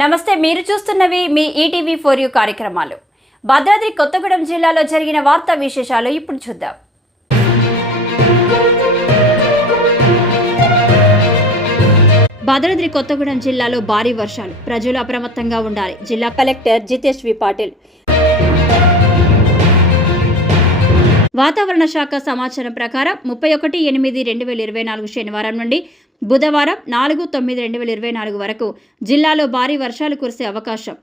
నమస్తే మీరు చూస్తున్నవి మీ ఈటీవీ ఫోర్ యూ కార్యక్రమాలు. భద్రాద్రి కొత్తగూడెం జిల్లాలో జరిగిన వార్తా విశేషాలు ఇప్పుడు చూద్దాం. భద్రాద్రి కొత్తగూడెం జిల్లాలో భారీ వర్షాలు. ప్రజలు అప్రమత్తంగా ఉండాలి. జిల్లా కలెక్టర్ జితేష్ వి పాటిల్ వాతావరణ శాఖ సమాచారం ప్రకారం ముప్పై ఒకటి ఎనిమిది రెండు వేల ఇరవై నాలుగు శనివారం నుండి బుధవారం నాలుగు తొమ్మిది రెండు వేల ఇరవై నాలుగు వరకు జిల్లాలో భారీ వర్షాలు కురిసే అవకాశం.